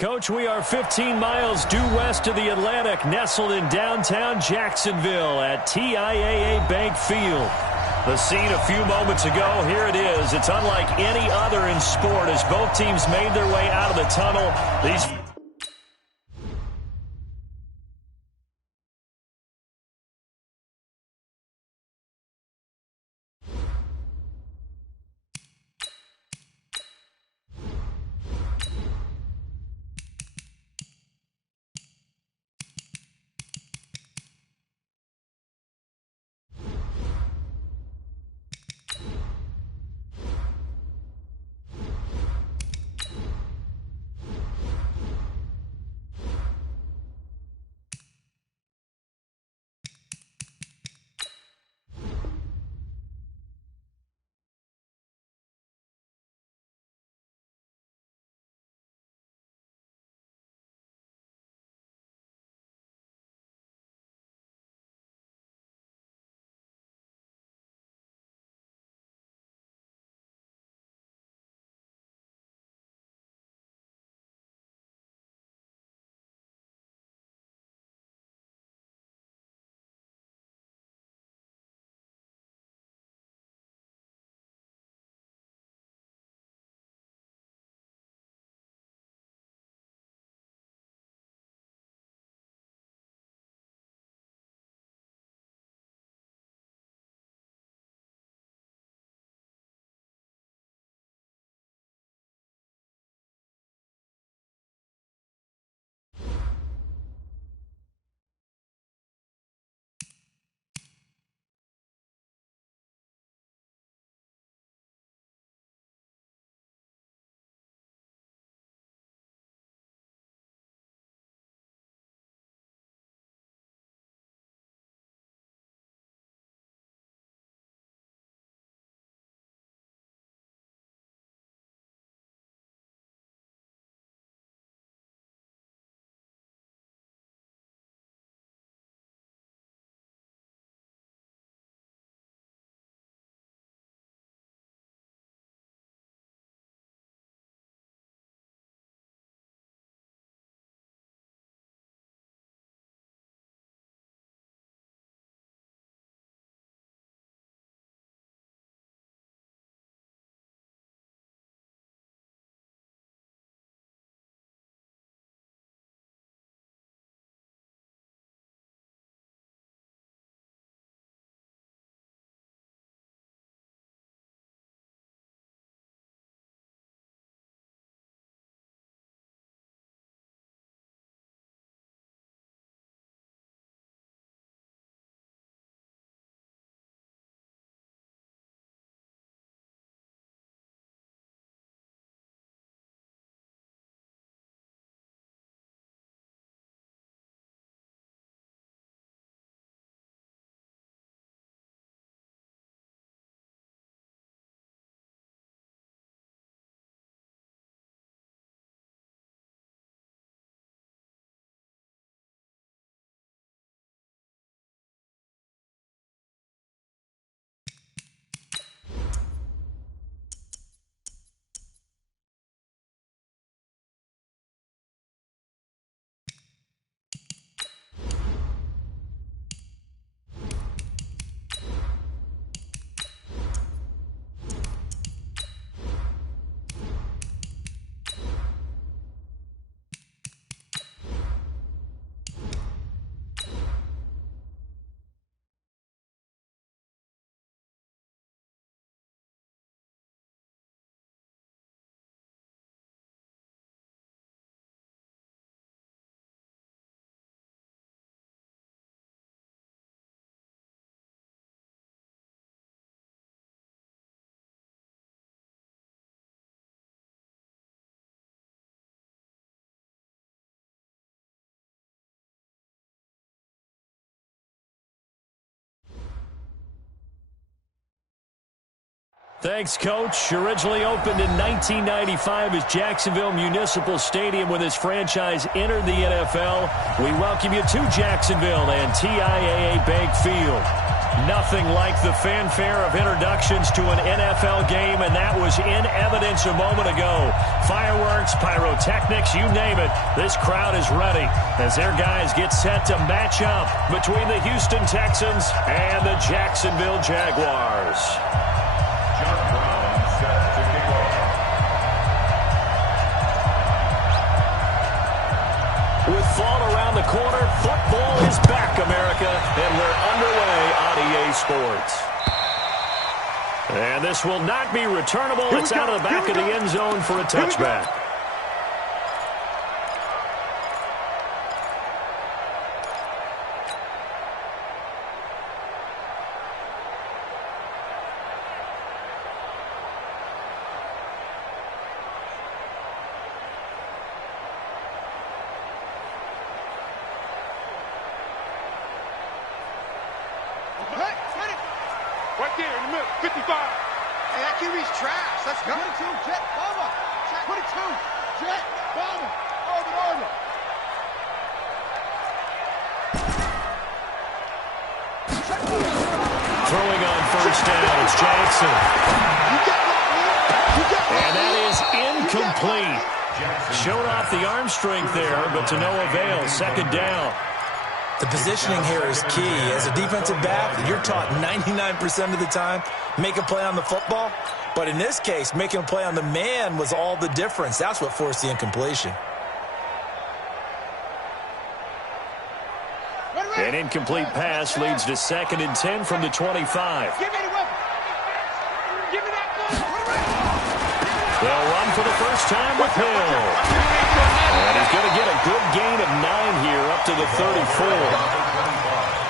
Coach, we are 15 miles due west of the Atlantic, nestled in downtown Jacksonville at TIAA Bank Field. The scene a few moments ago, here it is. It's unlike any other in sport as both teams made their way out of the tunnel. Thanks, Coach. Originally opened in 1995 as Jacksonville Municipal Stadium when this franchise entered the NFL. We welcome you to Jacksonville and TIAA Bank Field. Nothing like the fanfare of introductions to an NFL game, and that was in evidence a moment ago. Fireworks, pyrotechnics, you name it. This crowd is ready as their guys get set to match up between the Houston Texans and the Jacksonville Jaguars. With fall around the corner, football is back, America, and we're underway on EA Sports. And this will not be returnable. It's out of the back of the end zone for a touchback. Right there in the middle, 55. Hey, that QB's trash. Let's go. 22, jet, bomber. 22, jet, bomber. Over. Throwing on first down, it's Jackson. And that is incomplete. Showed off the arm strength there, but to no avail. Second down. The positioning here is key. As a defensive back, you're taught 99% of the time, make a play on the football. But in this case, making a play on the man was all the difference. That's what forced the incompletion. An incomplete pass leads to 2nd and 10 from the 25. Give me the weapon. Give me that gun. They'll run for the first time with Hill. And he's going to get a good gain of 9 here up to the 34.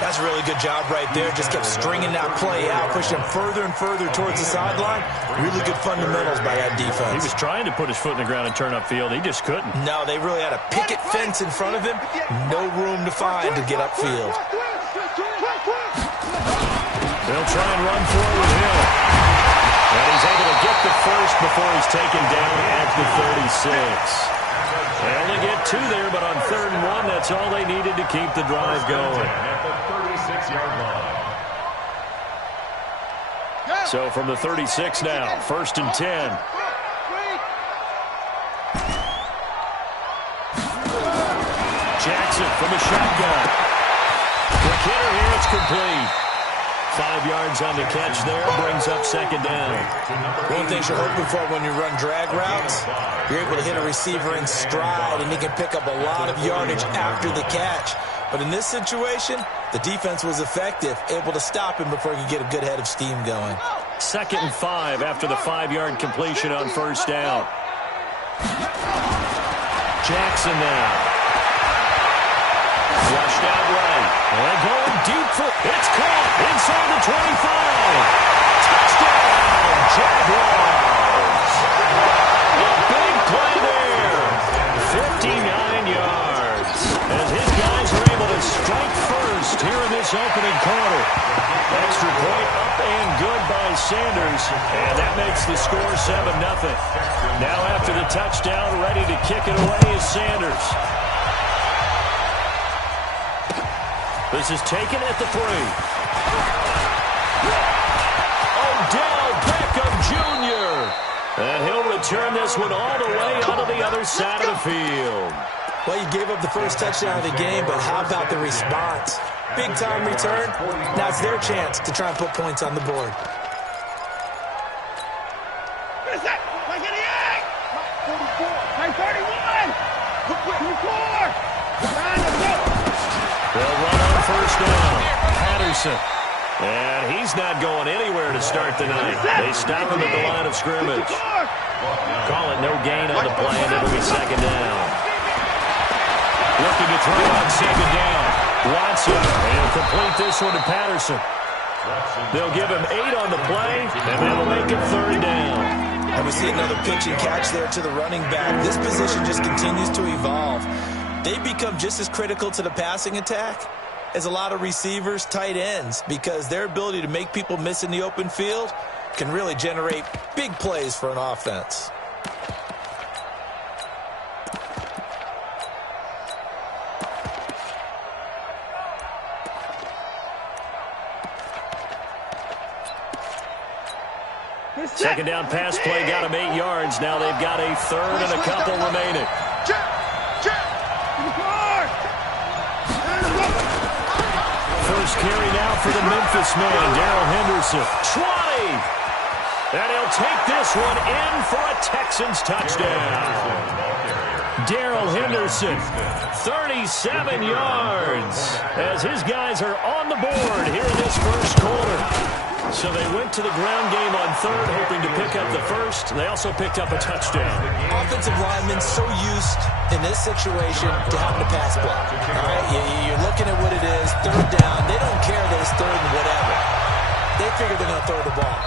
That's a really good job right there. Just kept stringing that play out, pushing him further and further towards the sideline. Really good fundamentals by that defense. He was trying to put his foot in the ground and turn upfield. He just couldn't. No, they really had a picket fence in front of him. No room to find to get upfield. They'll try and run forward with Hill. And he's able to get the first before he's taken down at the 36. They only get 2 there, but on 3rd and 1, that's all they needed to keep the drive going. At the 36-yard line. So from the 36 now, 1st and 10. Jackson from the shotgun. Quick hitter here, it's complete. 5 yards on the catch there, brings up 2nd down. One thing you're hoping for when you run drag routes, you're able to hit a receiver in stride, and he can pick up a lot of yardage after the catch. But in this situation, the defense was effective, able to stop him before he could get a good head of steam going. 2nd and 5 after the 5-yard completion on first down. Jackson now. Flushed out right. And going deep for it's caught inside the 25. Touchdown, Jaguars. A big play there. 59 yards. As his guys are able to strike first here in this opening quarter. Extra point up and good by Sanders. And that makes the score 7-0. Now after the touchdown, ready to kick it away is Sanders. This is taken at the 3. Odell Beckham Jr. And he'll return this one all the way onto the other side of the field. Well, you gave up the first touchdown of the game, but how about the response? Big-time return. Now it's their chance to try and put points on the board. What is that? Like 88! 44! 24! They'll run on first down. Patterson. And he's not going anywhere to start the night. They stop him at the line of scrimmage. Call it no gain on the play, and it'll be 2nd down. Looking to throw on 2nd down. Watson. And he'll complete this one to Patterson. They'll give him 8 on the play, and that'll make it 3rd down. And we see another pitch and catch there to the running back. This position just continues to evolve. They become just as critical to the passing attack as a lot of receivers, tight ends, because their ability to make people miss in the open field can really generate big plays for an offense. Second down pass play got him 8 yards. Now they've got a third and a couple remaining. First carry now for the Memphis man, Darrell Henderson. 20! And he'll take this one in for a Texans touchdown. Darrell Henderson, 37 yards, as his guys are on the board here in this first quarter. So they went to the ground game on third, hoping to pick up the first. They also picked up a touchdown. Offensive linemen so used in this situation to having a pass block. All right, you're looking at what it is, third down. They don't care that it's third and whatever. They figure they're going to throw the ball.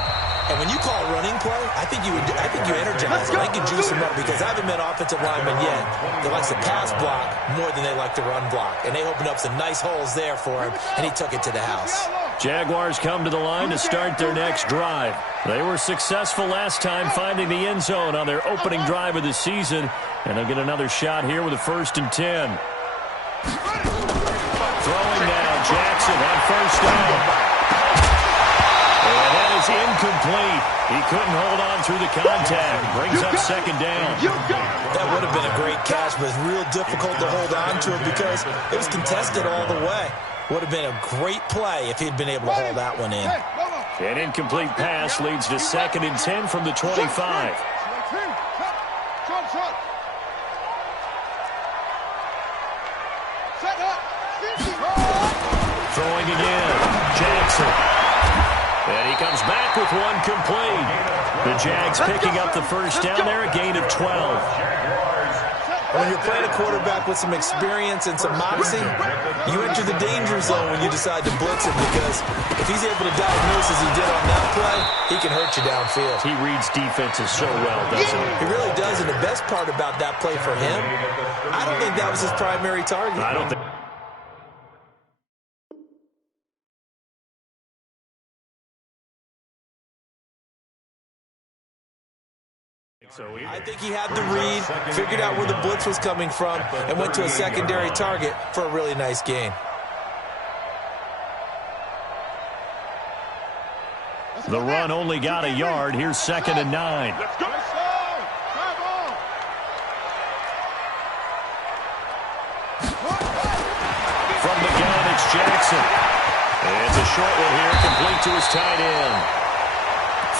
And when you call a running play, I think you energize them. They can juice them up because I haven't met offensive linemen yet that likes to pass block more than they like to run block. And they opened up some nice holes there for him, and he took it to the house. Jaguars come to the line to start their next drive. They were successful last time finding the end zone on their opening drive of the season. And they'll get another shot here with a 1st and 10. Throwing now, Jackson on first down. And that is incomplete. He couldn't hold on through the contact. Brings up second down. That would have been a great catch, but it's real difficult to hold on to it because it was contested all the way. Would have been a great play if he'd been able to hold that one in. An incomplete pass leads to 2nd and 10 from the 25. Throwing again. Jackson. And he comes back with one complete. The Jags picking up the first down there, a gain of 12. When you're playing a quarterback with some experience and some moxie, you enter the danger zone when you decide to blitz him because if he's able to diagnose as he did on that play, he can hurt you downfield. He reads defenses so well, doesn't he? He really does, and the best part about that play for him, I don't think that was his primary target. I don't think. I think he had the read, figured out where the blitz was coming from, and went to a secondary target for a really nice gain. The run only got a yard. Here's 2nd and 9. Let's go. From the gun, it's Jackson. It's a short one here, complete to his tight end.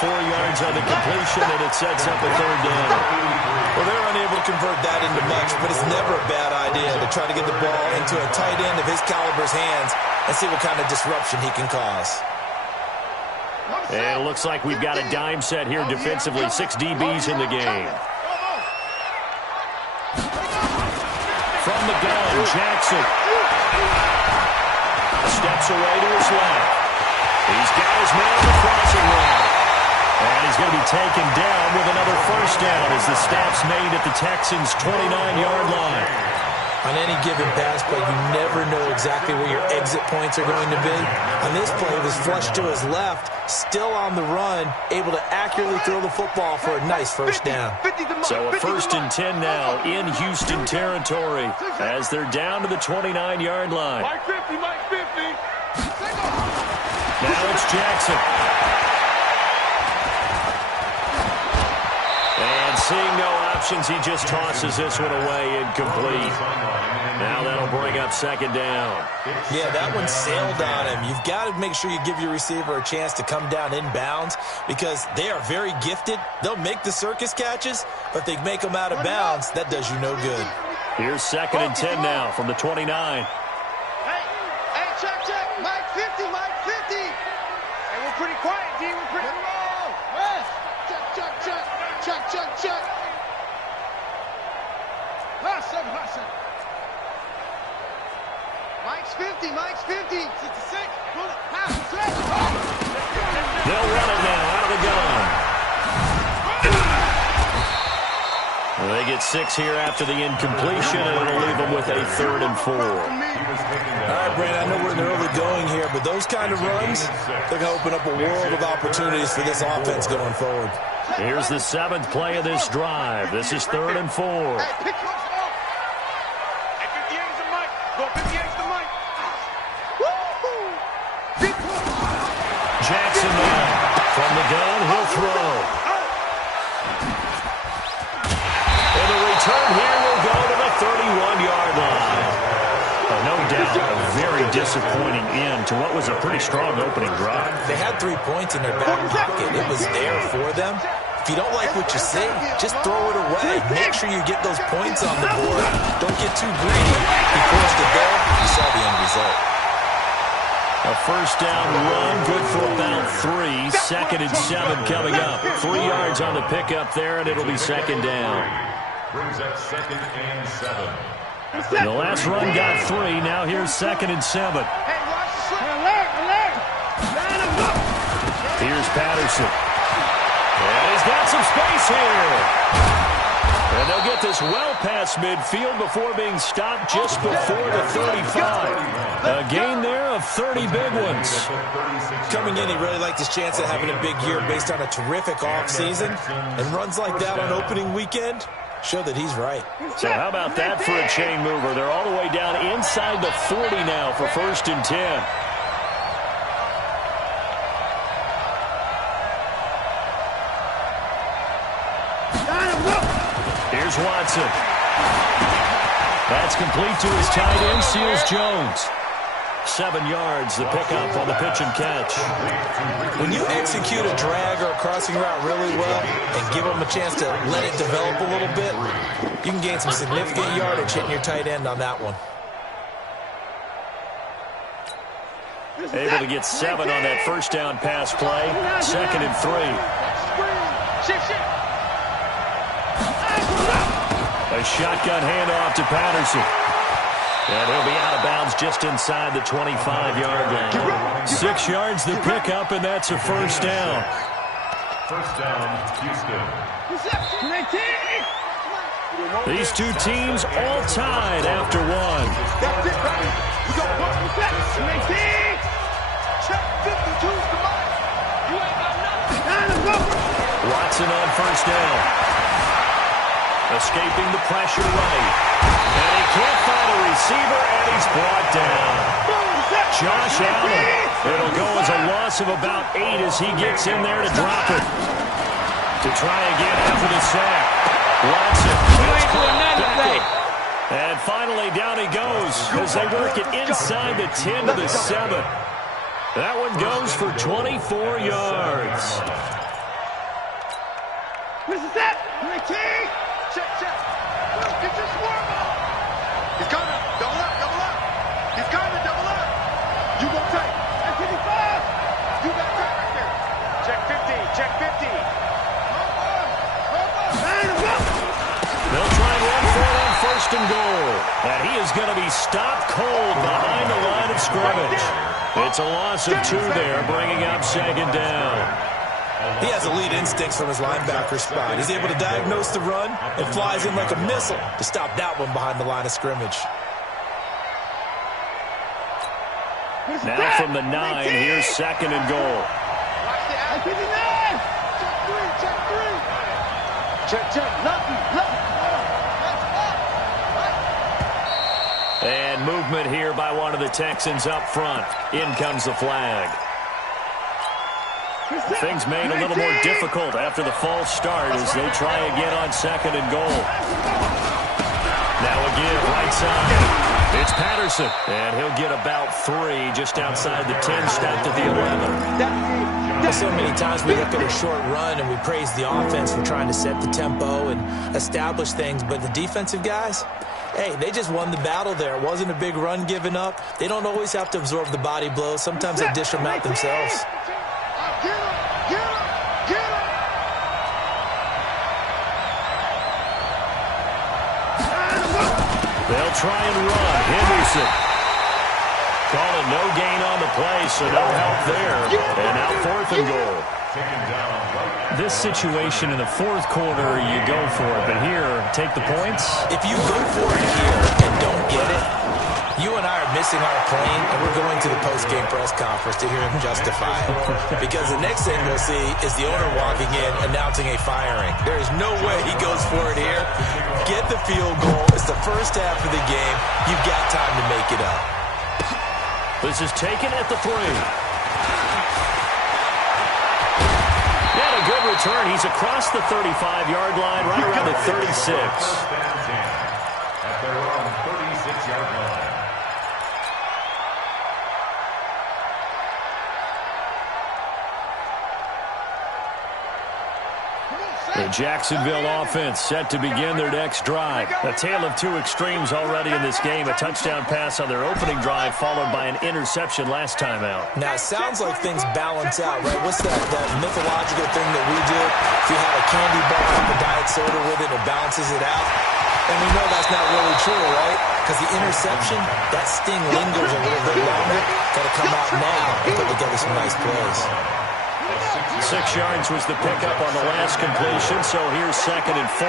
4 yards on the completion, and it sets up a third down. Well, they're unable to convert that into much, but it's never a bad idea to try to get the ball into a tight end of his caliber's hands and see what kind of disruption he can cause. And it looks like we've got a dime set here defensively. 6 DBs in the game. From the gun, Jackson. Steps away to his left. He's got his man on the crossing line. And he's going to be taken down with another first down as the stop's made at the Texans' 29-yard line. On any given pass play, you never know exactly where your exit points are going to be. On this play, it was flushed to his left, still on the run, able to accurately throw the football for a nice first down. So a 1st and 10 now in Houston territory as they're down to the 29-yard line. Mike 50, Mike 50. Now it's Jackson. And seeing no options, he just tosses this one away incomplete. Now that'll bring up 2nd down. Yeah, that one sailed on him. You've got to make sure you give your receiver a chance to come down inbounds because they are very gifted. They'll make the circus catches, but if they make them out of bounds, that does you no good. Here's 2nd and 10 now from the 29. Hey, check. Mike 50, Mike 50. Hey, we're pretty quiet, D. We're pretty low. West. Check. Last second. Mike's 50. 66. Pull it. Pass. They'll run it now out of the gun. They get 6 here after the incompletion, and it'll leave them with a 3rd and 4. All right, Brandon, I know we're in the early going here, but those kind of runs, they're going to open up a world of opportunities for this offense going forward. Here's the 7th play of this drive. This is 3rd and 4. Hey, 58's the mic. Go 58's the mic. Jackson now. From the gun, he'll throw. doubt a very disappointing end to what was a pretty strong opening drive. They had 3 points in their back pocket. It was there for them. If you don't like what you see, just throw it away. Make sure you get those points on the board. Don't get too greedy. He forced it there. You saw the end result. A first down run, good for about 3. 2nd and 7 coming up. 3 yards on the pickup there, and it'll be 2nd down. Brings up 2nd and 7. The last run got 3. Now here's 2nd and 7. Here's Patterson. And he's got some space here. And they'll get this well past midfield before being stopped just before the 35. A gain there of 30 big ones. Coming in, he really liked his chance of having a big year based on a terrific offseason. And runs like that on opening weekend show that he's right. So how about that for a chain mover? They're all the way down inside the 40 now for 1st and 10. Here's Watson. That's complete to his tight end, Seals Jones. 7 yards, the pickup on the pitch and catch. When you execute a drag or a crossing route really well and give them a chance to let it develop a little bit, you can gain some significant yardage hitting your tight end on that one. Able to get 7 on that first down pass play. 2nd and 3. A shotgun handoff to Patterson. And he'll be out of bounds just inside the 25-yard line. 6 yards the pickup, and that's a first down. First down, Houston. These two teams all tied after one. That's it, right? We go check 52's the mark. You ain't got nothing. Watson on first down. Escaping the pressure right. And he can't find a receiver, and he's brought down. Josh Allen. It'll go as a loss of about 8 as he gets in there to drop it. To try again after the sack. Watson. And finally down he goes as they work it inside the 10 to the 7. That one goes for 24 yards. This is it. Check. Get your swarm on. He's coming. Double up. He's coming. Double up. You gonna take. That's 55. You got time right there. Check 50. They'll try and run for it on 1st and goal. And he is going to be stopped cold behind the line of scrimmage. It's a loss of 2 there, bringing up 2nd down. He has elite instincts from his linebacker spot. He's able to diagnose the run and flies in like a missile to stop that one behind the line of scrimmage. Now from the 9, here's 2nd and goal. Check. Nothing. And movement here by one of the Texans up front. In comes the flag. Things made a little more difficult after the false start as they try again on 2nd and goal. Now again, right side. It's Patterson, and he'll get about 3 just outside the 10, stopped at the 11. So many times we look at a short run and we praise the offense for trying to set the tempo and establish things, but the defensive guys, hey, they just won the battle there. It wasn't a big run given up. They don't always have to absorb the body blows. Sometimes they dish them out themselves. They'll try and run. Henderson. Calling no gain on the play, so no help there. And now 4th and goal. This situation in the 4th quarter, you go for it. But here, take the points. If you go for it here and don't get it, you and I are missing our plane, and we're going to the post-game press conference to hear him justify it. Because the next thing we'll see is the owner walking in announcing a firing. There is no way he goes for it here. Get the field goal. It's the first half of the game. You've got time to make it up. This is taken at the 3. And a good return. He's across the 35-yard line, right around the 36. At their own 36-yard line. The Jacksonville offense set to begin their next drive. A tale of two extremes already in this game. A touchdown pass on their opening drive followed by an interception last time out. Now, it sounds like things balance out, right? What's that mythological thing that we do? If you have a candy bar and a diet soda with it, it balances it out. And we know that's not really true, right? Because the interception, that sting lingers a little bit longer. Got to come out now and put together some nice plays. 6 yards was the pickup on the last completion, so here's 2nd and 4.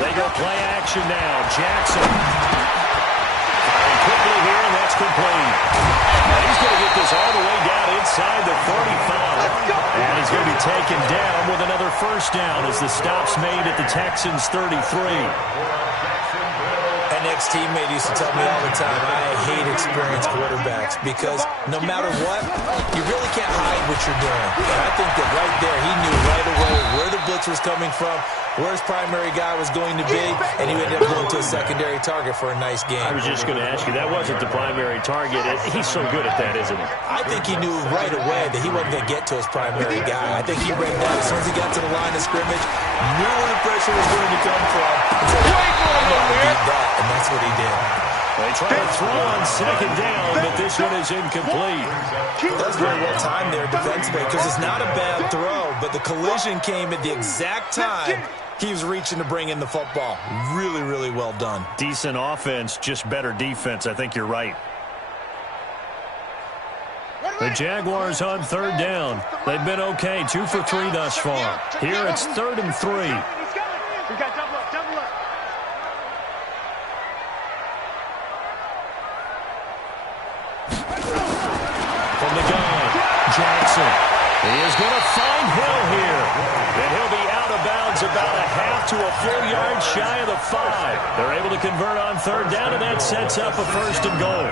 They go play action now. Jackson. Firing quickly here, and that's complete. Now he's going to get this all the way down inside the 45. And he's going to be taken down with another first down as the stop's made at the Texans' 33. An ex-teammate used to tell me all the time, I hate experienced quarterbacks because no matter what, you really can't hide what you're doing. And I think that right there, he knew right away where the blitz was coming from, where his primary guy was going to be, and he ended up going to a secondary target for a nice game. I was just going to ask you, that wasn't the primary target. He's so good at that, isn't he? I think he knew right away that he wasn't going to get to his primary guy. I think he read that as soon as he got to the line of scrimmage, knew where the pressure was going to come from, and said, I'm going to beat that, and that's what he did. They try to throw on 2nd down, but this one is incomplete. That's very well timed there defensively because it's not a bad throw, but the collision came at the exact time he was reaching to bring in the football. Really, really well done. Decent offense, just better defense. I think you're right. The Jaguars on 3rd down. They've been okay, 2 for 3 thus far. Here it's 3rd and 3. We got double up, double up. From the gun, Jackson. He is going to find Hill here. And he'll be out of bounds about a half to a full yard shy of the 5. They're able to convert on 3rd down, and that sets up a 1st and goal.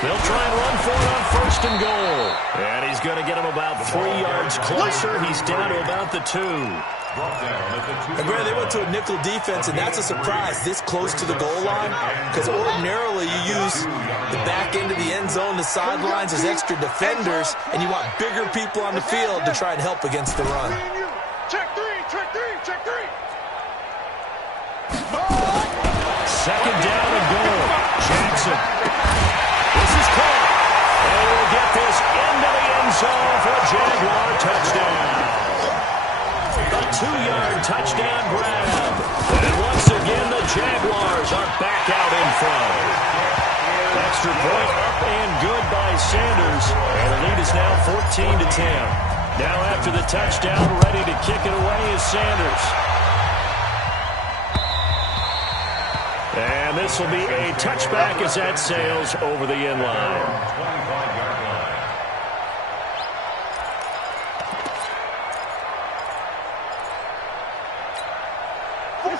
They'll try and run for it on 1st and goal. And he's going to get him about 3 yards closer. He's down to about the 2. And Grant, they went to a nickel defense, and that's a surprise this close to the goal line because ordinarily you use the back end of the end zone, the sidelines as extra defenders, and you want bigger people on the field to try and help against the run. Check three, check three, check three. 2nd down and goal. Jackson. This is caught. And we'll get this into the end zone for a Jaguar touchdown. A 2-yard touchdown grab. And once again, the Jaguars are back out in front. Extra point up and good by Sanders. And the lead is now 14-10. Now after the touchdown, ready to kick it away is Sanders. And this will be a touchback as that sails over the end line.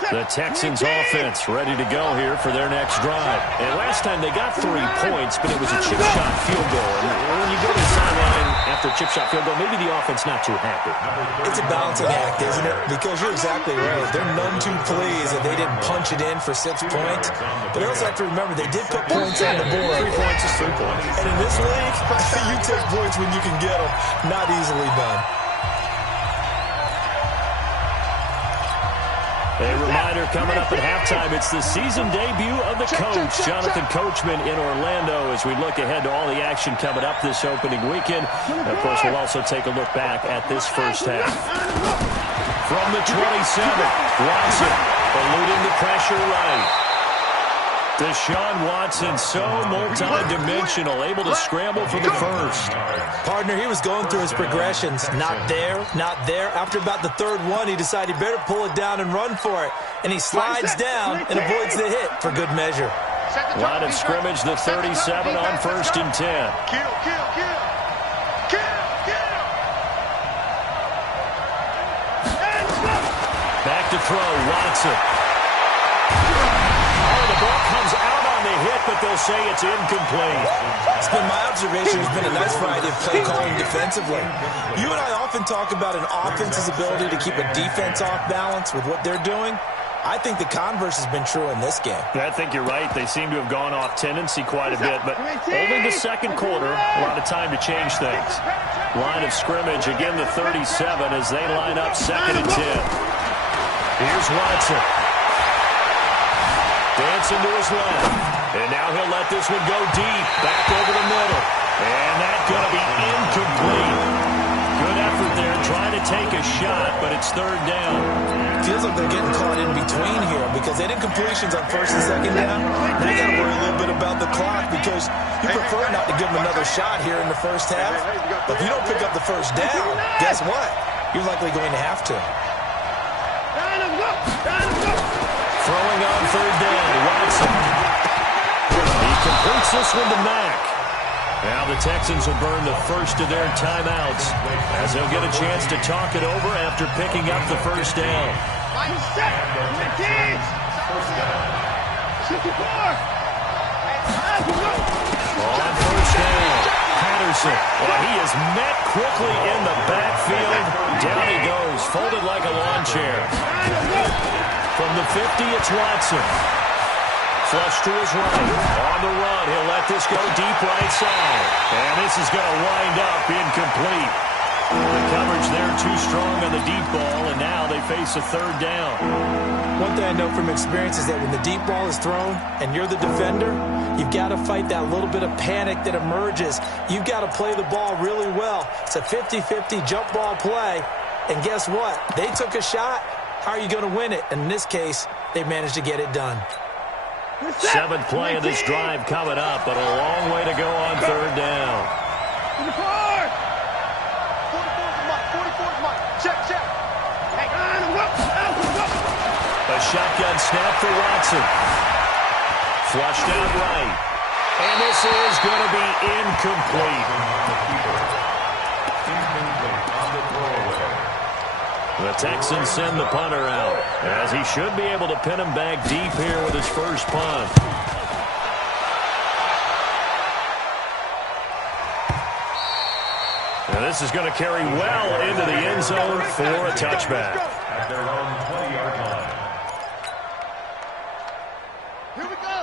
The Texans offense ready to go here for their next drive. And last time they got 3 points, but it was a chip shot field goal. And when you go to the sideline after a chip shot field goal, maybe the offense not too happy. It's a balancing act, isn't it? Because you're exactly right. They're none too pleased that they didn't punch it in for 6 points. But you also have to remember they did put points on the board. 3 points is 3 points. And in this league, you take points when you can get them. Not easily done. A reminder coming up at halftime, it's the season debut of the coach, Jonathan Coachman in Orlando, as we look ahead to all the action coming up this opening weekend. And of course, we'll also take a look back at this first half. From the 27, Watson eluding the pressure right. Deshaun Watson, so multi-dimensional, able to scramble for the first. Partner, he was going through his progressions. Not there, not there. After about the 3rd one, he decided he better pull it down and run for it. And he slides down and avoids the hit for good measure. Line of scrimmage, the 37 on 1st and 10. Kill, kill, kill. Kill, kill. Back to throw, Watson. The ball comes out on the hit, but they'll say it's incomplete. It's been my observation. There's been a nice variety of play calling defensively. You and I often talk about an offense's ability to keep a defense off balance with what they're doing. I think the converse has been true in this game. I think you're right. They seem to have gone off tendency quite a bit, but only the second quarter, a lot of time to change things. Line of scrimmage, again the 37 as they line up 2nd and 10. Here's Watson. Dancing to his left. And now he'll let this one go deep. Back over the middle. And that's going to be incomplete. Good effort there trying to take a shot, but it's 3rd down. Feels like they're getting caught in between here because they did completions on 1st and 2nd down. Now you got to worry a little bit about the clock because you prefer not to give them another shot here in the first half. But if you don't pick up the 1st down, guess what? You're likely going to have to. Throwing on 3rd down, Watson. He completes this one to Mack. Now the Texans will burn the first of their timeouts as they'll get a chance to talk it over after picking up the 1st down. On 1st down, Patterson. Well, he is met quickly in the backfield. Down he goes, folded like a lawn chair. From the 50, it's Watson. Flush to his right. On the run, he'll let this go deep right side. And this is going to wind up incomplete. The coverage there too strong on the deep ball, and now they face a 3rd down. One thing I know from experience is that when the deep ball is thrown and you're the defender, you've got to fight that little bit of panic that emerges. You've got to play the ball really well. It's a 50-50 jump ball play. And guess what? They took a shot. How are you going to win it? And in this case, they managed to get it done. 7th play of this drive coming up, but a long way to go on 3rd down. 44's Mike. Check. A shotgun snap for Watson. Flushed out right. And this is going to be incomplete. The Texans send the punter out, as he should be able to pin him back deep here with his first punt. And this is going to carry well into the end zone for a touchback. At their own 20-yard line.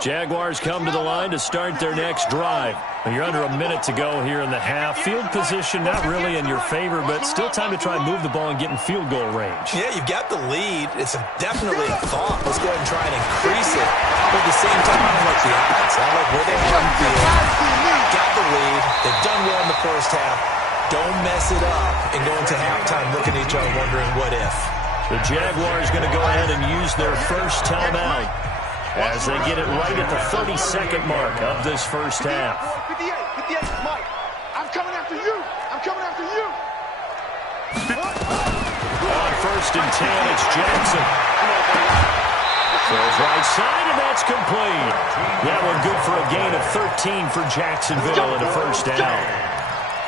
Jaguars come to the line to start their next drive. You're under a minute to go here in the half. Field position not really in your favor, but still time to try and move the ball and get in field goal range. Yeah, you've got the lead. It's definitely a thought. Let's go ahead and try and increase it. But at the same time, I don't like the odds. I like where they are in field. Got the lead. They've done well in the first half. Don't mess it up and go into halftime looking at each other wondering what if. The Jaguars going to go ahead and use their first timeout as they get it right at the 32nd mark of this first half. 58, Mike. I'm coming after you. On 1st and 10, it's Jackson. Throws right side, and that's complete. That one good for a gain of 13 for Jacksonville and a first down.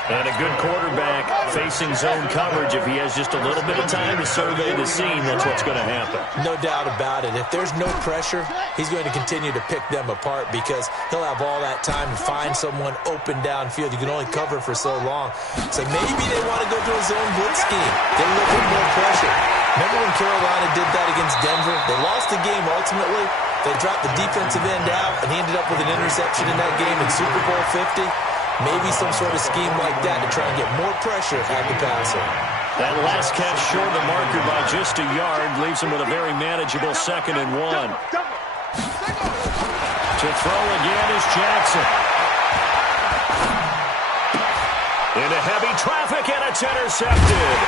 And a good quarterback facing zone coverage. If he has just a little bit of time to survey the scene, that's what's going to happen. No doubt about it. If there's no pressure, he's going to continue to pick them apart because he'll have all that time to find someone open downfield. You can only cover for so long. So maybe they want to go to a zone blitz scheme. They're looking for more pressure. Remember when Carolina did that against Denver? They lost the game ultimately. They dropped the defensive end out, and he ended up with an interception in that game in Super Bowl 50. Maybe some sort of scheme like that to try and get more pressure at the passer. That last catch short of the marker by just a yard leaves him with a very manageable 2nd and 1. To throw again is Jackson. Into heavy traffic, and it's intercepted.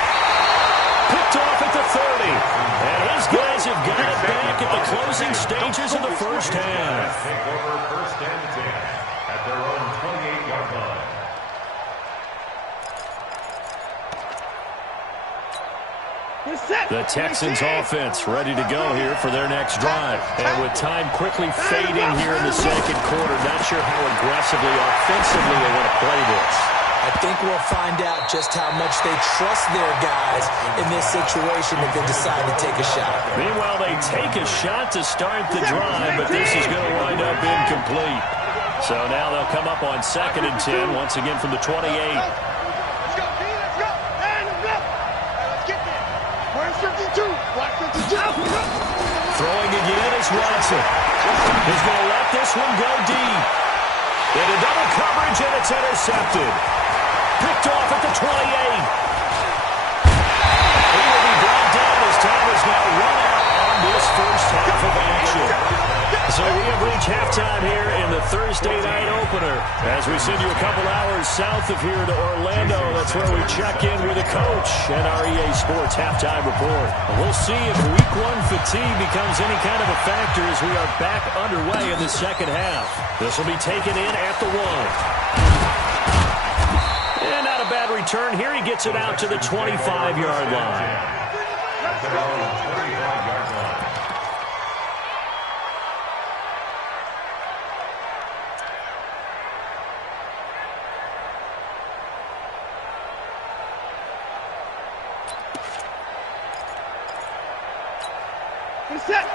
Picked off at the 30. And his guys have got it back at the closing stages of the first half. Take over 1st and 10 at their own 28-yard line. The Texans offense ready to go here for their next drive. And with time quickly fading here in the second quarter, not sure how aggressively, offensively they want to play this. I think we'll find out just how much they trust their guys in this situation if they decide to take a shot. Meanwhile, they take a shot to start the drive, but this is going to wind up incomplete. So now they'll come up on 2nd and 10, once again from the 28. Let's go, B, let's go. Let's get there. We're in 52. Watch 52. Throw Watson. He's going to let this one go deep. Into double coverage, and it's intercepted. Picked off at the 28. He will be brought down as time has now run out on this first half of action. So we have reached halftime here in the Thursday night opener. As we send you a couple hours south of here to Orlando, that's where we check in with the coach and our EA Sports halftime report. We'll see if Week 1 fatigue becomes any kind of a factor as we are back underway in the second half. This will be taken in at the 1. And not a bad return here. He gets it out to the 25-yard line.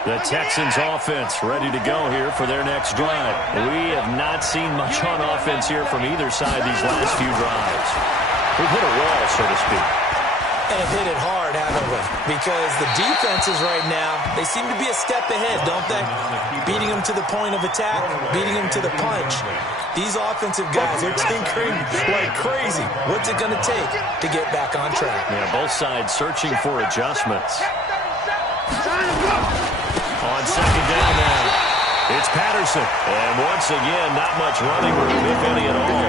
The Texans offense ready to go here for their next drive. We have not seen much on offense here from either side these last few drives. We've hit a wall, so to speak. And have hit it hard, haven't we? Because the defenses right now, they seem to be a step ahead, don't they? Beating them to the point of attack, beating them to the punch. These offensive guys are tinkering like crazy. What's it going to take to get back on track? Yeah, both sides searching for adjustments. On second down now, it's Patterson. And once again, not much running room, if any at all.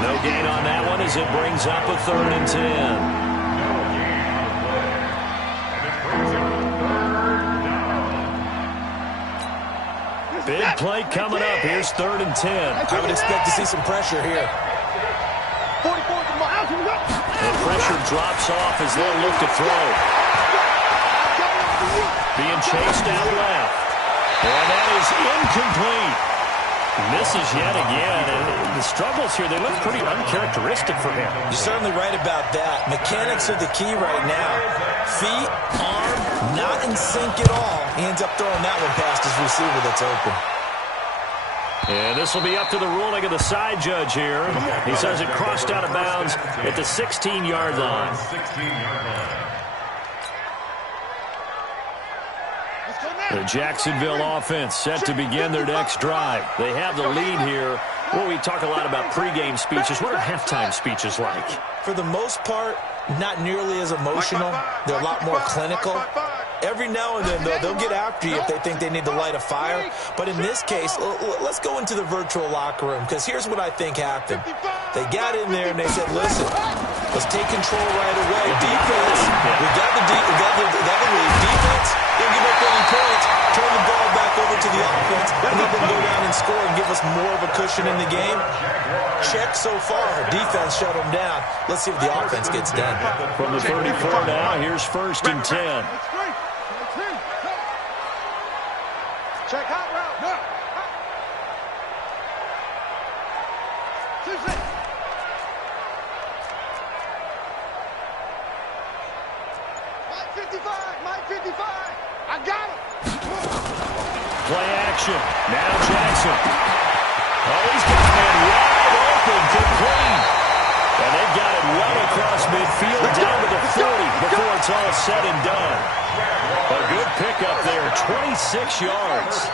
No gain on that one as it brings up a 3rd and 10. Big play coming up. Here's 3rd and 10. I would expect to see some pressure here. The pressure drops off as they'll look to throw. Being chased out left. And that is incomplete. Misses yet again. And the struggles here, they look pretty uncharacteristic for him. You're certainly right about that. Mechanics are the key right now. Feet, arm, not in sync at all. He ends up throwing that one past his receiver that's open. And this will be up to the ruling of the side judge here. He says it crossed out of bounds at the 16-yard line. The Jacksonville offense set to begin their next drive. They have the lead here. Well, we talk a lot about pregame speeches. What are halftime speeches like? For the most part, not nearly as emotional. They're a lot more clinical. Every now and then, though, they'll get after you if they think they need to light a fire. But in this case, let's go into the virtual locker room, because here's what I think happened. They got in there and they said, listen, let's take control right away. Defense, we got the lead. Defense, they'll give up any points, turn the ball back over to the offense, and let them go down and score and give us more of a cushion in the game. Check so far. Defense shut them down. Let's see if the offense gets done. From the 34 now, here's 1st and 10. Check hot route. No. Mike 55. Mike 55. I got him. Play action. Now Jackson. Oh, he's got a man wide open, complete. And they've got it well across midfield down to the 40 before it's all said and done. A good pickup there, 26 yards.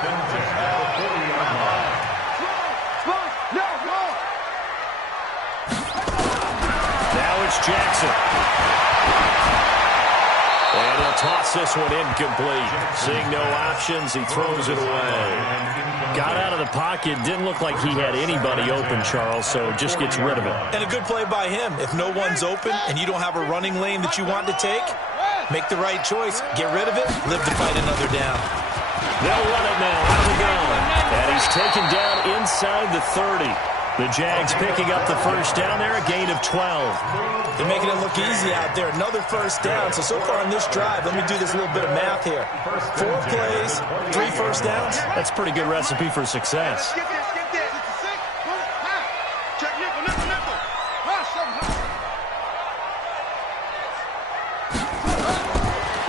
Now it's Jackson. And he'll toss this one incomplete. Seeing no options, he throws it away. Got out of the pocket, didn't look like he had anybody open, Charles, so just gets rid of it. And a good play by him. If no one's open and you don't have a running lane that you want to take, make the right choice. Get rid of it. Live to fight another down. They'll run it now out of the gun. And he's taken down inside the 30. The Jags picking up the first down there, a gain of 12. They're making it look easy out there. Another first down. So far on this drive, let me do this little bit of math here. 4 plays, 3 first downs. That's a pretty good recipe for success. Get this. Check nickel.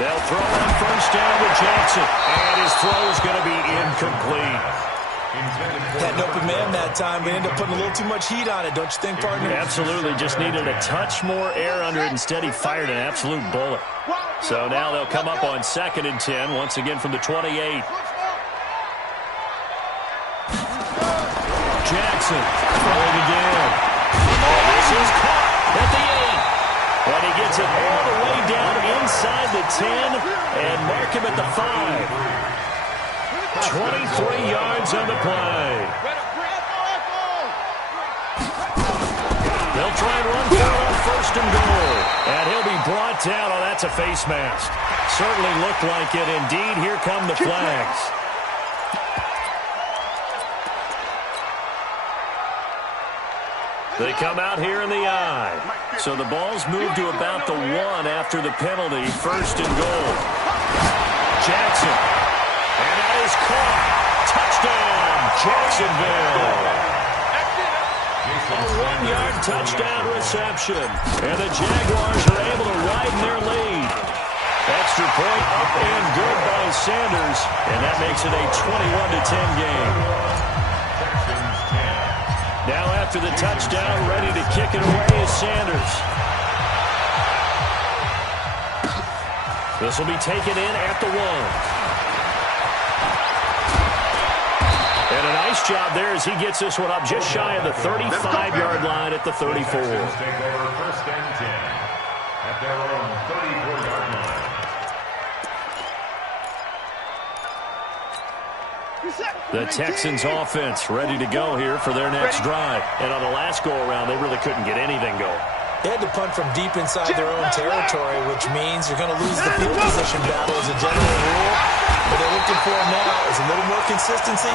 They'll throw on first down to Jackson. And his throw is going to be incomplete. Had an open man that time, but ended up putting a little too much heat on it, don't you think, partner? Absolutely. Just needed a touch more air under it. Instead, he fired an absolute bullet. So now they'll come up on 2nd and 10, once again from the 28. Jackson throwing again. And this is caught at the 8. And he gets it all the way down inside the 10 and mark him at the 5. 23 yards on the play. They'll try and run for it on first and goal. And he'll be brought down. Oh, that's a face mask. Certainly looked like it. Indeed, here come the flags. They come out here in the eye. So the ball's moved to about the 1 after the penalty. First and goal. Jackson. And that is caught. Touchdown, Jacksonville. A 1-yard touchdown reception. And the Jaguars are able to widen their lead. Extra point up and good by Sanders. And that makes it a 21-10 game. Now after the touchdown, ready to kick it away is Sanders. This will be taken in at the 1. And a nice job there as he gets this one up just shy of the 35-yard line at the 34. Take over first and 10 at their own 34-yard line. The Texans offense ready to go here for their next drive. And on the last go-around, they really couldn't get anything going. They had to punt from deep inside their own territory, which means you're going to lose the field position battle as a general rule. What they're looking for now is a little more consistency,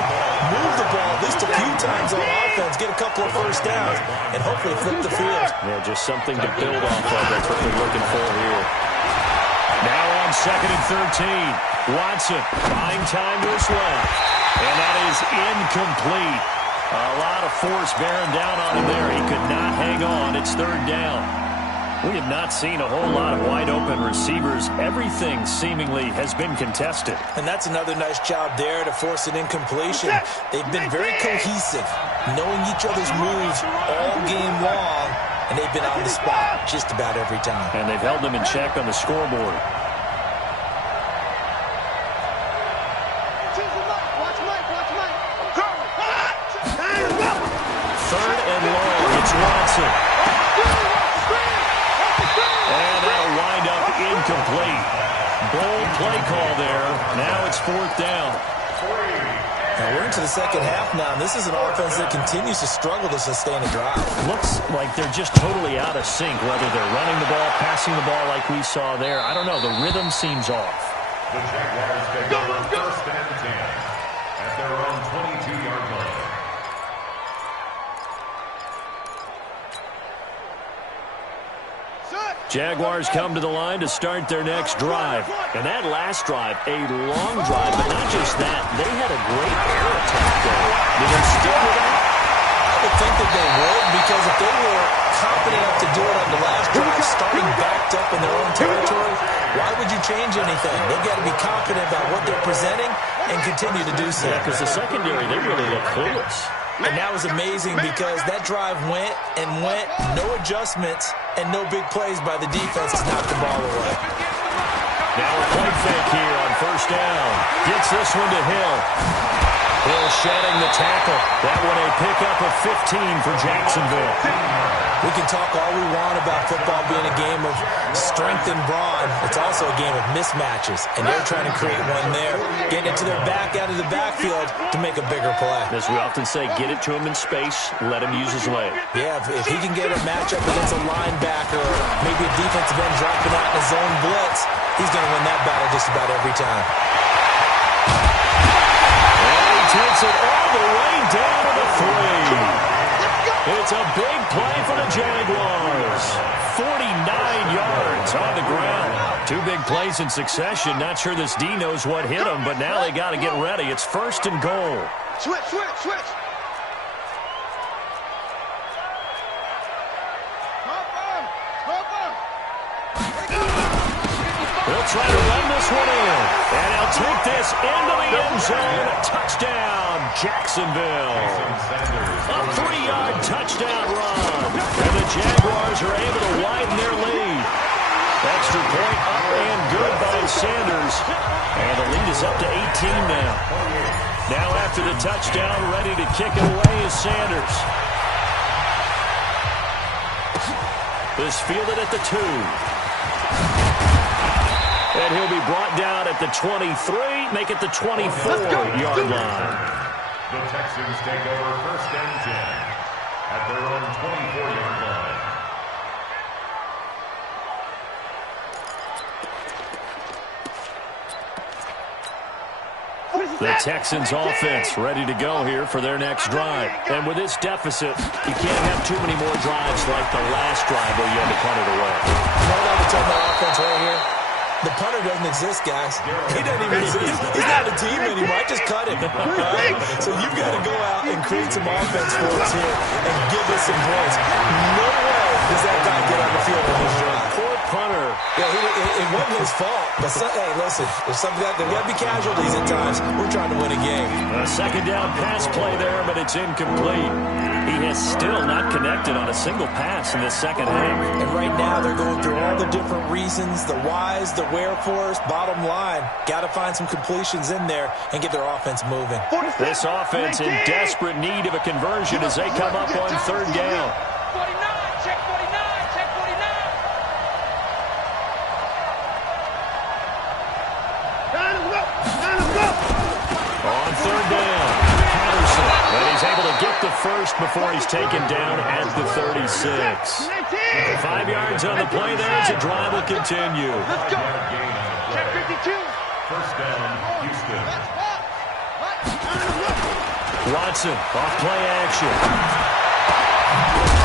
move the ball at least a few times on offense, get a couple of first downs, and hopefully flip the field. Yeah, just something to build off of. That's what they're looking for here. Now on 2nd and 13. Watson buying time to his left. And that is incomplete. A lot of force bearing down on him there. He could not hang on. It's 3rd down. We have not seen a whole lot of wide-open receivers. Everything seemingly has been contested. And that's another nice job there to force an incompletion. They've been very cohesive, knowing each other's moves all game long, and they've been on the spot just about every time. And they've held them in check on the scoreboard. Watson. And that'll wind up incomplete. Bold play call there. Now it's 4th down. Now we're into the second half now, and this is an offense that continues to struggle to sustain a drive. Looks like they're just totally out of sync, whether they're running the ball, passing the ball like we saw there. I don't know. The rhythm seems off. The Jaguars take over first and 10 at their own 22-yard line. Jaguars come to the line to start their next drive. And that last drive, a long drive, but not just that. They had a great air attack there. Did they stick with that? I would think that they would, because if they were confident enough to do it on the last drive, starting backed up in their own territory, why would you change anything? They've got to be confident about what they're presenting and continue to do so. Yeah, because the secondary, they really look clueless. And that was amazing because that drive went and went, no adjustments, and no big plays by the defense to knock the ball away. Now a play fake here on first down. Gets this one to Hill. Hill shedding the tackle. That one a pickup of 15 for Jacksonville. We can talk all we want about football being a game of strength and brawn. It's also a game of mismatches, and they're trying to create one there, getting it to their back out of the backfield to make a bigger play. As we often say, get it to him in space, let him use his leg. Yeah, if he can get a matchup against a linebacker or maybe a defensive end dropping out in a zone blitz, he's going to win that battle just about every time. And he takes it all the way down to the 3. It's a big play for the Jaguars. 49 yards on the ground. 2 big plays in succession. Not sure this D knows what hit him, but now they got to get ready. It's first and goal. Switch. They'll try to run this one in. And he'll take this into the end zone. Touchdown, Jacksonville. A 3-yard touchdown run. And the Jaguars are able to widen their lead. Extra point up and good by Sanders. And the lead is up to 18 now. Now after the touchdown, ready to kick it away is Sanders. Is fielded at the 2. And he'll be brought down at the 23, make it the 24-yard line. The Texans take over 1st and 10 at their own 24-yard line. The Texans offense ready to go here for their next drive. And with this deficit, you can't have too many more drives like the last drive where you had to punt it away. Right on the top of the offense right here. The punter doesn't exist, guys. He doesn't even exist. He's not a team anymore. I just cut him. Right? So you've got to go out and create some offense for us here and give us some points. No way does that guy get on the field on this drive. Poor punter. Yeah, it wasn't his fault. But hey, listen, there's got to be casualties at times. We're trying to win a game. A second down pass play there, but it's incomplete. He has still not connected on a single pass in this second half. And right now they're going through all the different reasons, the whys, the wherefores. Bottom line, got to find some completions in there and get their offense moving. This offense in desperate need of a conversion as they come up on 3rd down. 49, check 49, check 49. On 3rd down, Patterson. And he's able to get the first before he's taken down at the 36. 5 yards on the play there as the drive will continue. Let's go. Check 52. 1st down, Houston. Watson, off play action.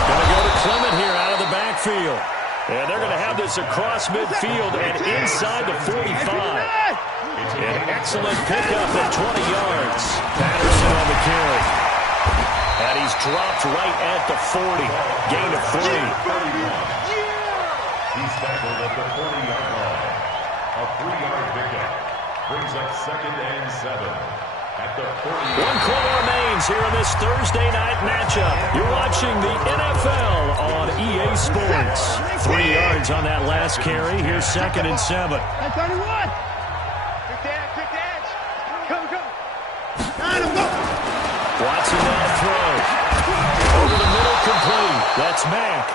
Going to go to Clement here out of the backfield. And they're going to have this across midfield and inside the 45. An excellent pickup at 20 yards. Patterson on the carry. And he's dropped right at the 40. Gain of 3. He's tackled at the 40-yard line. A 3-yard pickup brings up 2nd and 7 at the 40. 1 quarter remains here in this Thursday night matchup. You're watching the NFL on EA Sports. 3 yards on that last carry. Here's 2nd and 7. That's 31. Quick edge. Go. Watson now throw. Over the middle, complete. That's Mack.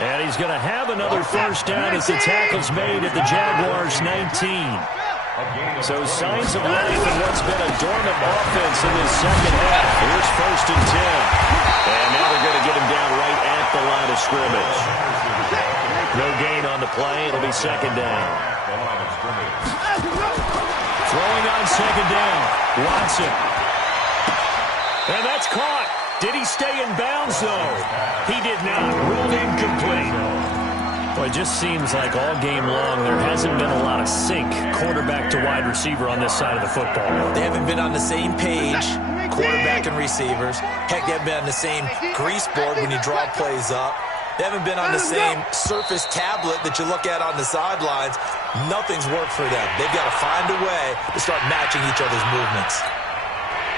And he's going to have another first down as the tackle's made at the Jaguars 19. So signs of life in what's been a dormant offense in this second half. Here's 1st and 10. And now they're going to get him down right at the line of scrimmage. No gain on the play. It'll be 2nd down. Throwing on 2nd down. Watson. And that's caught. Did he stay in bounds, though? He did not. Ruled incomplete. Well, it just seems like all game long there hasn't been a lot of sync quarterback to wide receiver on this side of the football. They haven't been on the same page, quarterback and receivers. Heck, they haven't been on the same grease board when you draw plays up. They haven't been on the same surface tablet that you look at on the sidelines. Nothing's worked for them. They've got to find a way to start matching each other's movements.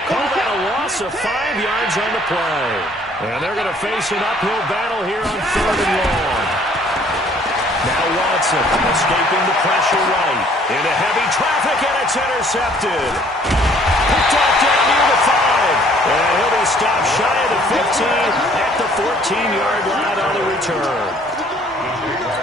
Call that a loss of 5 yards on the play. And they're going to face an uphill battle here on 3rd and long. Now Watson escaping the pressure right. Into heavy traffic, and it's intercepted. Picked off down near the 5. And he'll be stopped shy of the 15 at the 14-yard line on the return.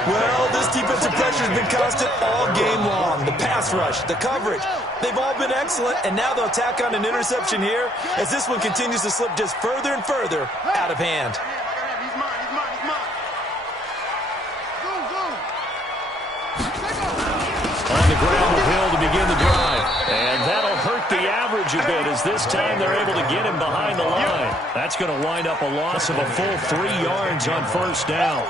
Well, this defensive pressure has been constant all game long. The pass rush, the coverage, they've all been excellent, and now they'll tack on an interception here as this one continues to slip just further and further out of hand. He's mine. On the ground with Hill to begin the drive. And that'll hurt the average a bit as this time they're able to get him behind the line. That's going to wind up a loss of a full 3 yards on 1st down.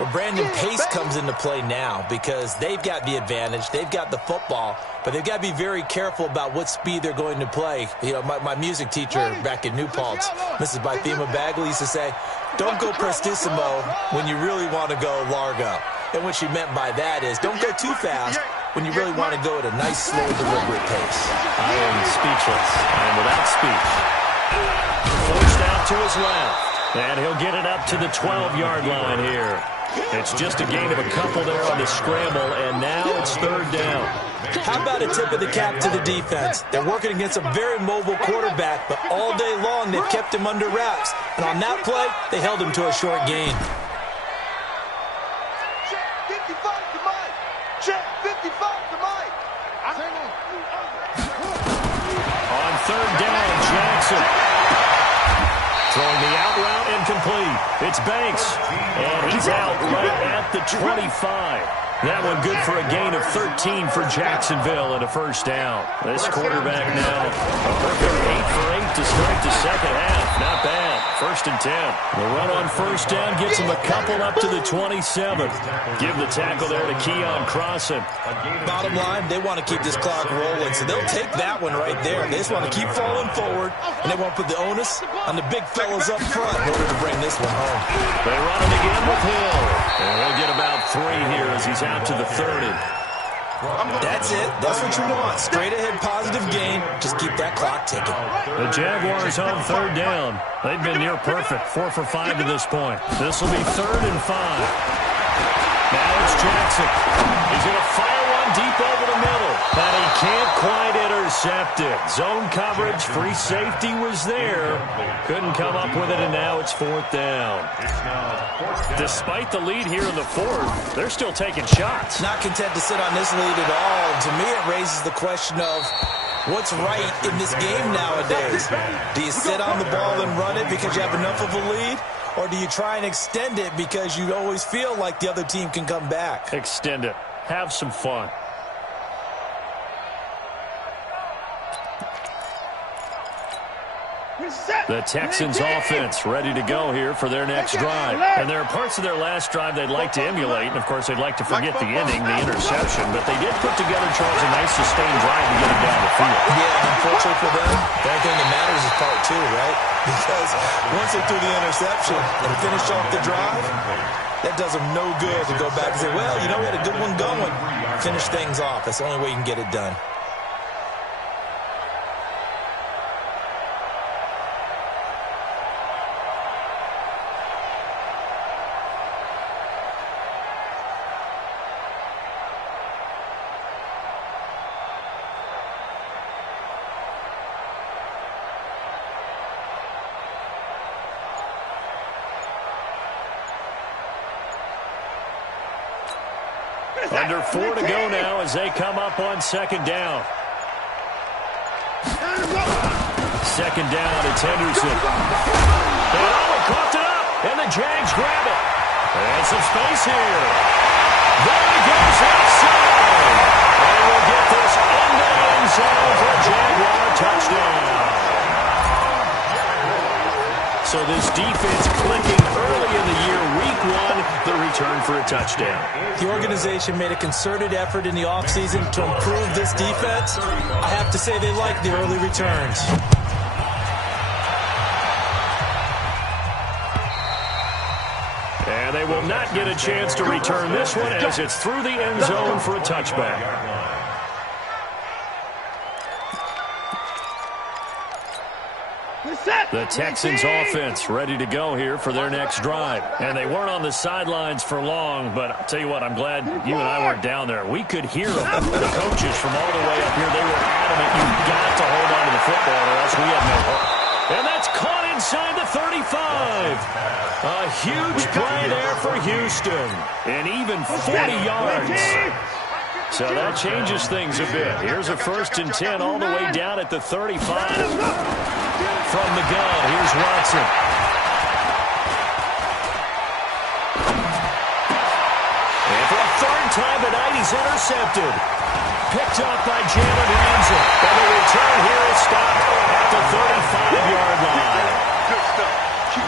Well, Brandon, pace comes into play now because they've got the advantage. They've got the football, but they've got to be very careful about what speed they're going to play. You know, my music teacher back in New Paltz, Mrs. Bythema Bagley, used to say, don't go prestissimo when you really want to go largo. And what she meant by that is don't go too fast when you really want to go at a nice, slow, deliberate pace. I am speechless. I am without speech. Forced out to his left. And he'll get it up to the 12-yard line here. It's just a gain of a couple there on the scramble, and now it's 3rd down. How about a tip of the cap to the defense? They're working against a very mobile quarterback, but all day long they've kept him under wraps. And on that play, they held him to a short gain. Check 55 to Mike. Check 55 to Mike. On third down, Jackson. Throwing the out route incomplete. It's Banks. And he's out right at the 25. That one good for a gain of 13 for Jacksonville and a first down. This quarterback now a perfect 8 for 8 to start the second half. Not bad. First and 10. The run on first down gets him a couple up to the 27. Give the tackle there to Keon Crossan. Bottom line, they want to keep this clock rolling, so they'll take that one right there. They just want to keep falling forward, and they want to put the onus on the big fellas up front in order to bring this one home. They run it again with Hill. And they'll get about 3 here as he's out to the 30. That's it. That's what you want. Straight ahead positive gain. Just keep that clock ticking. The Jaguars on third down. They've been near perfect. 4 for 5 to this point. This will be 3rd and 5. Now it's Jackson. He's going to fire one deep over the middle. But he can't quite intercept it. Zone coverage, free safety was there. Couldn't come up with it, and now it's 4th down. Despite the lead here in the 4th, they're still taking shots. Not content to sit on this lead at all. To me, it raises the question of what's right in this game nowadays. Do you sit on the ball and run it because you have enough of a lead? Or do you try and extend it because you always feel like the other team can come back? Extend it. Have some fun. The Texans offense ready to go here for their next drive. And there are parts of their last drive they'd like to emulate. And, of course, they'd like to forget the ending, the interception. But they did put together, Charles, a nice sustained drive to get it down the field. Yeah, unfortunately for them, the only thing that matters is part 2, right? Because once they threw the interception and finished off the drive, that does them no good to go back and say, well, you know, we had a good one going. Finish things off. That's the only way you can get it done. Under 4 to go now as they come up on second down. Second down, it's Henderson. They coughed it up, and the Jags grab it. And some space here. There he goes outside. And we'll get this into the end zone for a Jaguar touchdown. So this defense clicking early in the year, week 1, the return for a touchdown. The organization made a concerted effort in the offseason to improve this defense. I have to say they like the early returns. And they will not get a chance to return this one as it's through the end zone for a touchback. The Texans offense ready to go here for their next drive. And they weren't on the sidelines for long, but I'll tell you what, I'm glad you and I weren't down there. We could hear them. The coaches from all the way up here, they were adamant, you've got to hold on to the football or else we have no hope. And that's caught inside the 35. A huge play there for Houston. And even 40 yards. So that changes things a bit. Here's a 1st and 10 all the way down at the 35. From the gun, here's Watson. And for a 3rd time tonight, he's intercepted. Picked up by Jalen Ramsey. And the return here is stopped at the 35-yard line. Good stuff.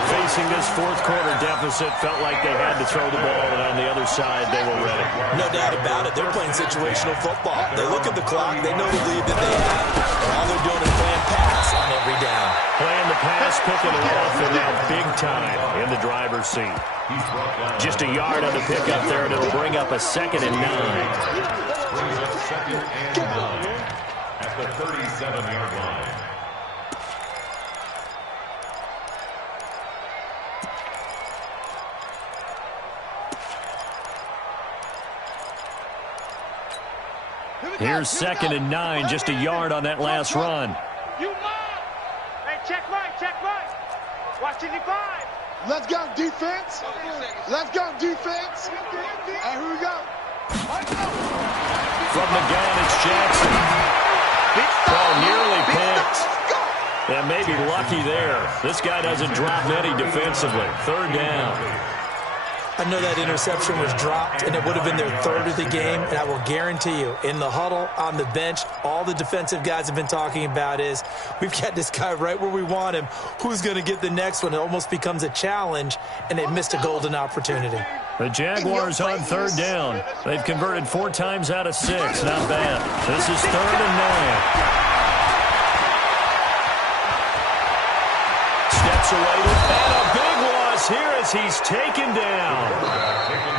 Facing this 4th quarter deficit, felt like they had to throw the ball, and on the other side, they were ready. No doubt about it. They're playing situational football. They look at the clock. They know the lead that they have. And all they're doing is playing pass on every down. Playing the pass, picking it off, and now big time in the driver's seat. Just a yard on the pickup there, and it'll bring up a 2nd and 9. Brings up 2nd and 9 at the 37-yard line. Here's 2nd and 9, just a yard on that last run. You mom! Hey, check right. Watch 55. Let's go, defense. Let's go, defense. And here we go. From the gun, it's Jackson. Oh, nearly picked. And maybe lucky there. This guy doesn't drop many defensively. 3rd down. I know that interception was dropped, and it would have been their 3rd of the game, and I will guarantee you, in the huddle, on the bench, all the defensive guys have been talking about is, we've got this guy right where we want him. Who's going to get the next one? It almost becomes a challenge, and they missed a golden opportunity. The Jaguars on 3rd down. They've converted 4 times out of 6. Not bad. This is 3rd and 9. Steps away and a big loss here as he's taken down.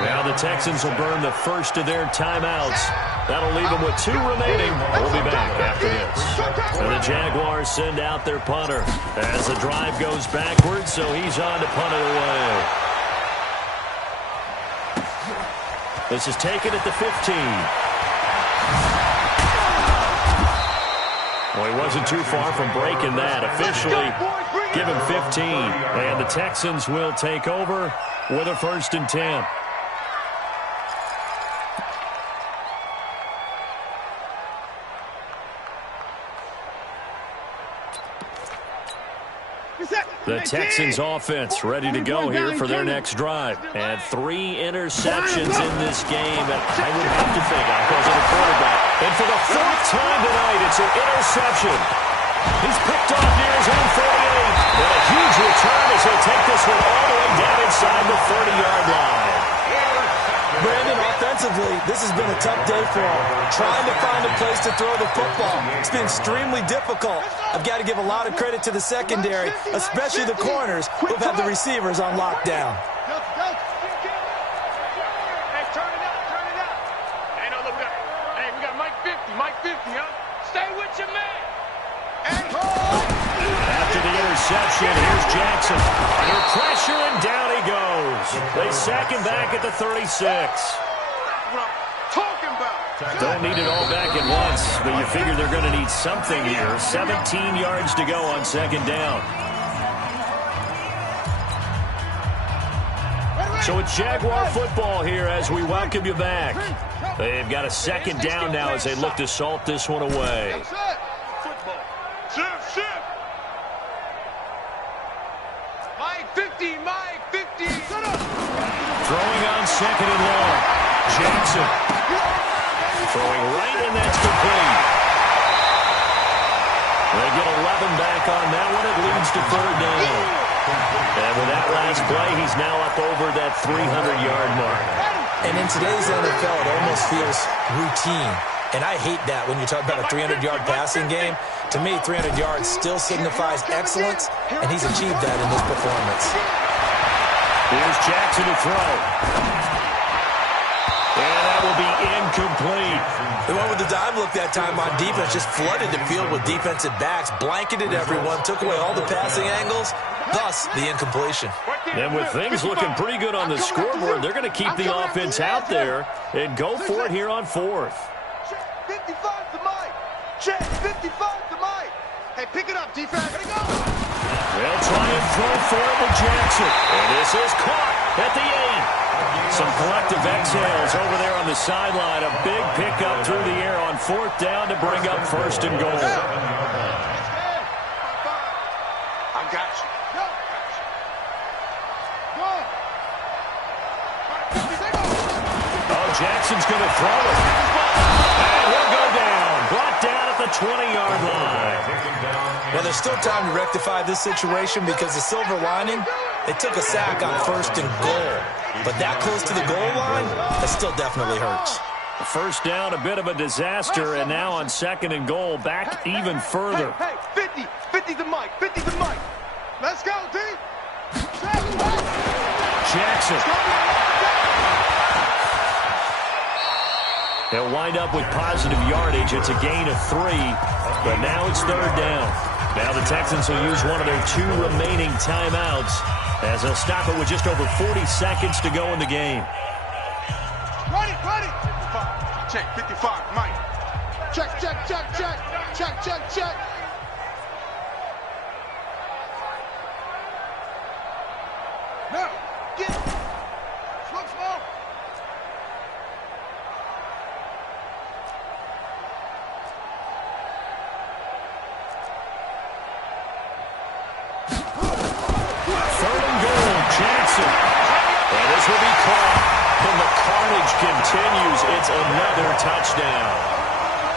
Now the Texans will burn the first of their timeouts. That'll leave them with 2 remaining. We'll be back after this. And the Jaguars send out their punter as the drive goes backwards, so he's on to punt it away. This is taken at the 15. Well, he wasn't too far from breaking that. Officially, give him 15. And the Texans will take over with a 1st and 10. The Texans offense ready to go here for their next drive. And 3 interceptions in this game. And I would have to think because of the quarterback. And for the 4th time tonight, it's an interception. He's picked off near his own 48. And a huge return as he'll take this one all the way down inside the 30-yard line. Brandon, offensively, this has been a tough day for him. Trying to find a place to throw the football. It's been extremely difficult. I've got to give a lot of credit to the secondary, especially the corners, who've had the receivers on lockdown. Hey, turn it up. Hey, no, look, we got Mike 50, huh? Stay with your man. After the interception, here's Jackson. Under pressure, and down he goes. They sack him back at the 36. What I'm talking about. Don't need it all back at once, but you figure they're going to need something here. 17 yards to go on 2nd down. So it's Jaguar football here as we welcome you back. They've got a 2nd down now as they look to salt this one away. Shift. Mike 50. Throwing on 2nd and long. Jackson. Throwing right, and that's complete. They get 11 back on that one. It leads to 3rd down. And with that last play, he's now up over that 300-yard mark. And in today's NFL, it almost feels routine. And I hate that when you talk about a 300-yard passing game. To me, 300 yards still signifies excellence, and he's achieved that in this performance. Here's Jackson to throw. And that will be incomplete. They went with the dive look that time on defense, just flooded the field with defensive backs, blanketed everyone, took away all the passing angles, thus the incompletion. And with things looking pretty good on the scoreboard, they're going to keep the offense out there and go for it here on 4th. 55 to Mike. Check, 55 to Mike. Hey, pick it up, defense. Ready, go. They'll try and throw for it with Jackson. And this is caught at the 8. Some collective exhales over there on the sideline. A big pickup through the air on 4th down to bring up 1st and goal. I got you. Oh, Jackson's going to throw it. And he'll go down. Brought down at the 20-yard line. Well, there's still time to rectify this situation because the silver lining, they took a sack on 1st and goal. But that close to the goal line, that still definitely hurts. 1st down, a bit of a disaster, and now on 2nd and goal, back even further. Hey, 50 to Mike, 50 to Mike. Let's go, D. Jackson. They'll wind up with positive yardage. It's a gain of 3, but now it's 3rd down. Now the Texans will use one of their 2 remaining timeouts as they'll stop it with just over 40 seconds to go in the game. Ready. 55. Check, 55, Mike. Check, check, check, check. Check, check, check. Now, get it. Slow, slow. Third and goal, Jackson. And this will be caught. And the carnage continues. It's another touchdown.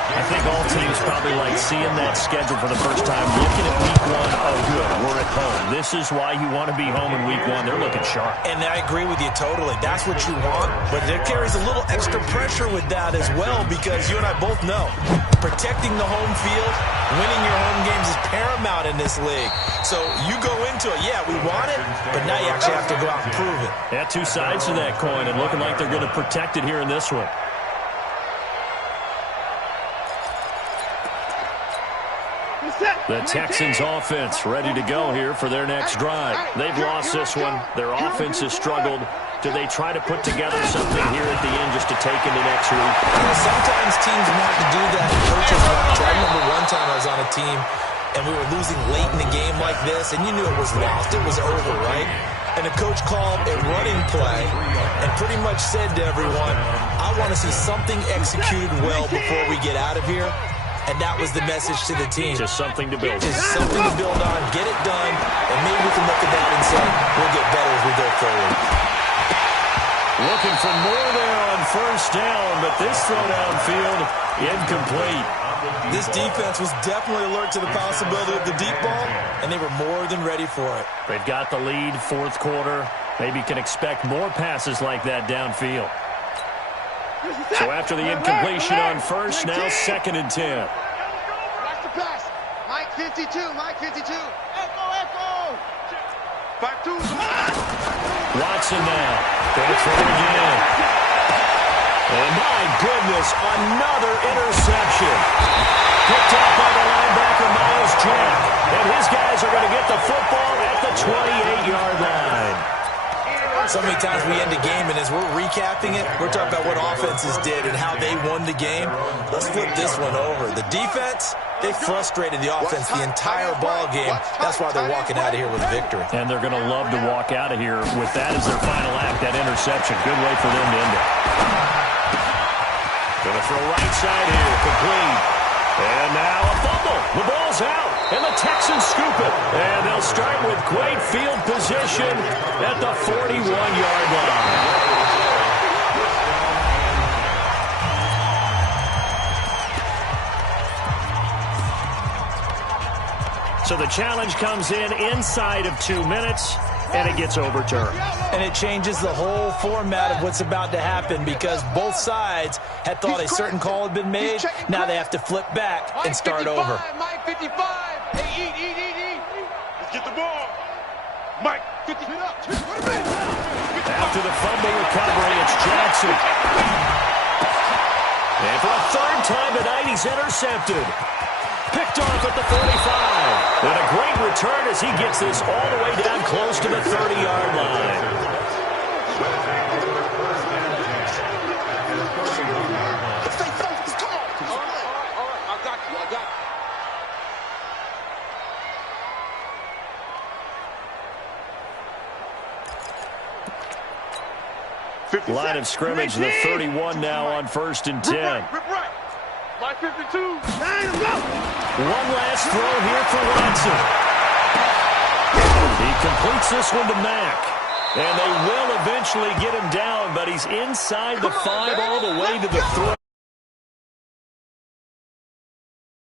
I think all teams probably like seeing that schedule for the first time, looking at week one. Oh, good, we're at home. This is why you want to be home in week one. They're looking sharp. And I agree with you totally. That's what you want. But there carries a little extra pressure with that as well, because you and I both know protecting the home field, winning your home games is paramount in this league. So you go into it, yeah, we want it, but now you actually have to go out and prove it. Yeah, two sides to that coin, and looking like they're going to protect it here in this one. The Texans offense ready to go here for their next drive. They've lost this one. Their offense has struggled. Do they try to put together something here at the end just to take into next week? Well, sometimes teams want to do that. Coaches want to. I remember one time I was on a team, and we were losing late in the game like this, and you knew it was lost. It was over, right? And the coach called a running play and pretty much said to everyone, I want to see something executed well before we get out of here. And that was the message to the team. Just something to build. Just something to build on, get it done, and maybe we can look at that and say, we'll get better as we go forward. Looking for more there on first down, but this throw downfield, incomplete. This defense was definitely alert to the possibility of the deep ball, and they were more than ready for it. They've got the lead, fourth quarter. Maybe can expect more passes like that downfield. So after the incompletion on first, now 2nd and 10. Watch the pass. Mike 52, Mike 52. Echo, echo. 5-2. Watson now. Going for it again. And my goodness, another interception. Picked up by the linebacker, Miles Jack. And his guys are going to get the football at the 28-yard line. So many times we end a game, and as we're recapping it, we're talking about what offenses did and how they won the game. Let's flip this one over. The defense, they frustrated the offense the entire ball game. That's why they're walking out of here with a victory. And they're going to love to walk out of here with that as their final act, that interception. Good way for them to end it. Going to throw right side here, complete. And now a fumble. The ball's out. And the Texans scoop it. And they'll start with great field position at the 41-yard line. So the challenge comes in inside of 2 minutes, and it gets overturned. And it changes the whole format of what's about to happen, because both sides had thought a certain call had been made. Now they have to flip back and start over. Mike 55. Hey, eat. Let's get the ball. Mike 50. After the fumble recovery, it's Jackson. And for a third time tonight, he's intercepted. Picked off at the 45. And a great return as he gets this all the way down close to the 30-yard line. Line of scrimmage, the 31 now on 1st and 10. Rip right. My 52. One last throw here for Watson. He completes this one to Mack. And they will eventually get him down, but he's inside the 5 all the way to the 3.